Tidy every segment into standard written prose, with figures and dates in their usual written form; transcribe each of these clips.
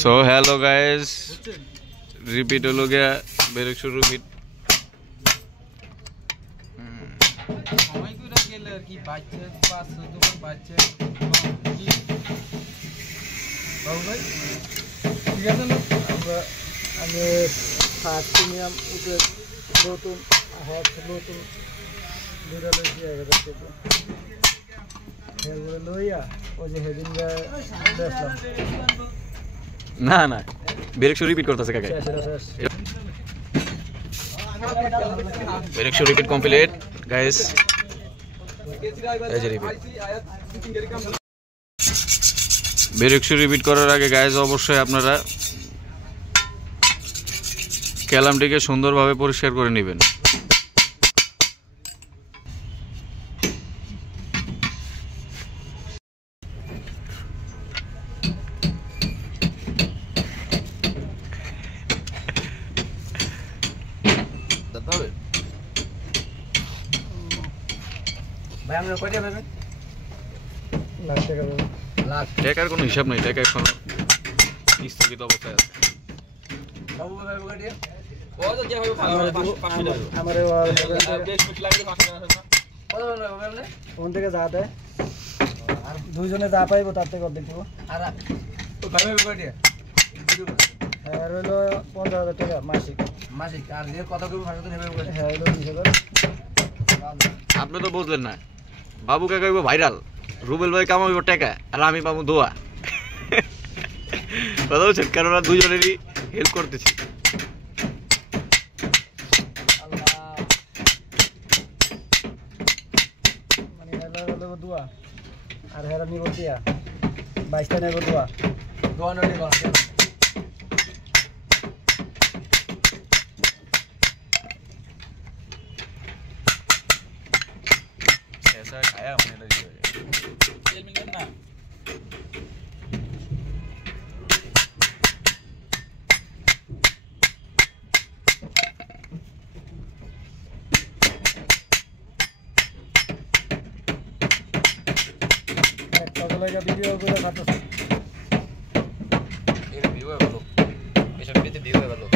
so hello guys repeat हो गया break शुरू हिट সময় কইরা গেলে আর কি বাচ্চা পাঁচ দোকান বাচ্চা বাবু ভাই ঠিক আছে না আমরা আমি ফার্স্ট প্রিমিয়াম উপরে নতুন হট নতুন বিরলে দিয়ে গেছে হেলগুলো লইয়া ওই যে হেদিন দেখলাম না না ব্রেক শুরু রিপিট করতেছে কাকা ব্রেক শুরু রিপিট কমপ্লিট গাইস এই যে রিপিট ব্রেক শুরু রিপিট করার আগে গাইস অবশ্যই আপনারা ক্যালামটিকে সুন্দরভাবে পরিষ্কার করে নেবেন ভাই আমরা কয়টা পাবেন লাখ টাকা পাবেন লাখ টাকার কোনো হিসাব নাই টাকা এখন স্থগিত অবস্থায় আছে বাবু ভাই কয়টা ও তো যে হবে 500 টাকা আমারে বেশ কিছু লাগবে 500 টাকা না কত হবে আপনি কোন থেকে যা দেয় আর দুইজনে যা পাইবো তার থেকে অর্ধেক দিব আর ওই ভাই ভাই কয়টা আর হলো 15000 টাকা মাসিক মাসিক আর যে কত করে ভাড়া তো নেবে কয়টা হ্যাঁ হলো 20000 আপনি তো বুঝলেন না বাবু কাকা কইবো ভাইরাল রুবেল ভাই কামাইবো টাকা আর আমি পাবো দোয়া কথা বলছেন কারণ দুজনেরই হেল্প করতেছি মানে হেলা হলো দোয়া আর হেলা নিব দিয়া 22টা নেব দোয়া দোয়া নড়ি দোয়া ऐसा खाया हमने लगी तेल में करना का वीडियो করে খাতো এর ভিউ ভালো এসব পেতে ভিউ ভালো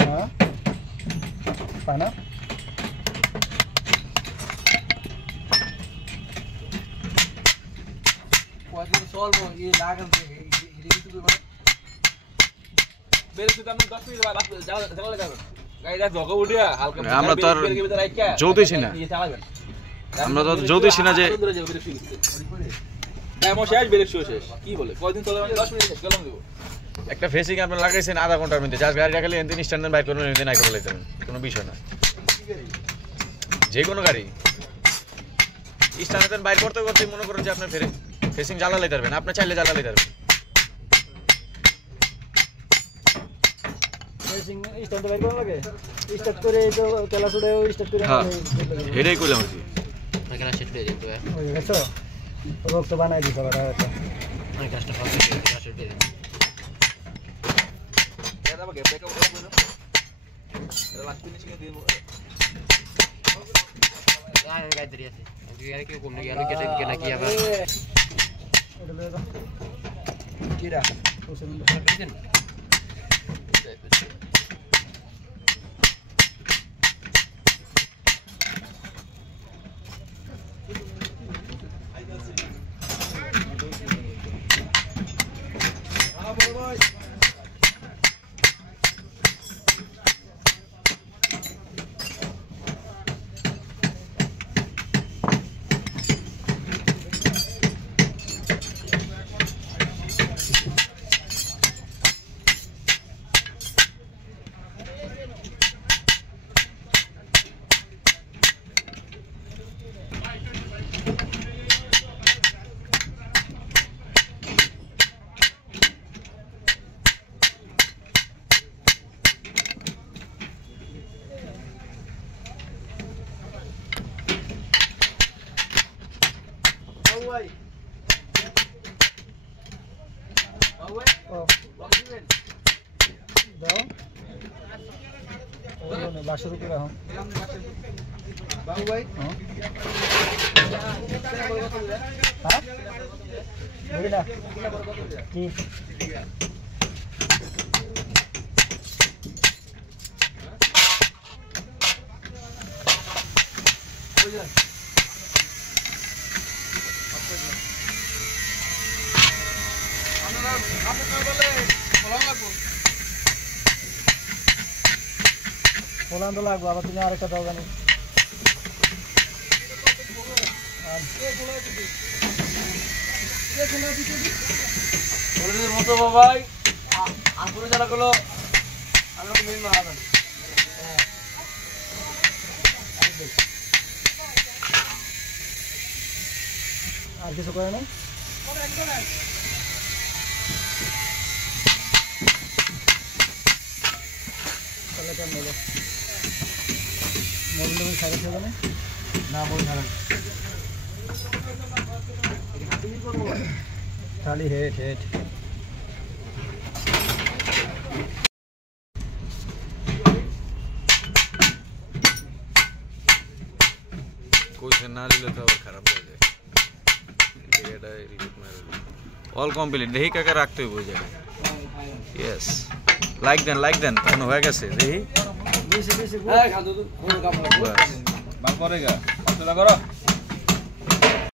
হ্যাঁ পানা কোয়াদি সলভ ये लागल ये तो মানে বের সুদ আমরা 10 মিনিট বাদ যাওয়া লাগাবো গাইডা জগা উঠিয়া হালকা আমরা তো জ্যোতিষী না আমরা তো জ্যোতিষী না যে ডেমো শেষ ব্রেক শেষ কি বলে কয়দিন চলে মানে 10 মিনিট শেষ গেলাম দেব একটা ফেসিং আপনি লাগাইছেন আধা ঘন্টার মধ্যে জাস্ট গাড়ি রাখলে এনদিন স্ট্যান্ডার্ড বাইক করবেন এনদিন আইকে বলে দিবেন কোনো বিষয় না যে কোনো গাড়ি স্ট্যান্ডার্ড বাইক করতে করতে মনে করেন যে আপনি ফেসিং জ্বালালে পারবেন আপনি চাইলে জ্বালালে পারবেন ফেসিং স্ট্যান্ড বাইক কোন লাগে স্টার্ট করে তো কেলা ছুড়ে স্টার্ট করে হ্যাঁ হেডেই কইলাম আর কি এখানে সেট হয়ে যেত ওই গেছো রোগ তো বানাই দিছ বড় এটা অনেক কষ্ট হবে এটা সেট দিয়ে এটা দাও গেপ ব্যাকআপ করে বলো এটা লাস্ট ফিনিশিং এ দিব আর গাইড ধরে আছে গাড়ি কি কম নাকি আর কেটে কি নাকি আবার এটা লয়ে দাও কিরা ওসে দেখেন ভাই দাও ওনে 1200 रुपए রাখো বাবু ভাই হ্যাঁ বুঝি না কি ফলান তো লাগবো আবার তুমি আরেকটা দাও জানি মতো বাবাই আসলে যারা গুলো আমরা মেন মারাবেন আর কিছু করে না তাহলে কেন নেবো মোবিল সাইডে ছিল না মোবিল ছাড়া খালি হেড কোইছে না দিলে তো আবার খারাপ হয়ে যায় এটা রিপিট মারে অল কমপ্লিট দেখি কাকে রাখতে হইব ওই জায়গায় ইয়েস লাইক দেন কোন হয়ে গেছে দেখি বেশি বেশি হ্যাঁ খাদু কোনো কাম না বাস বাল করেগা কতটা করো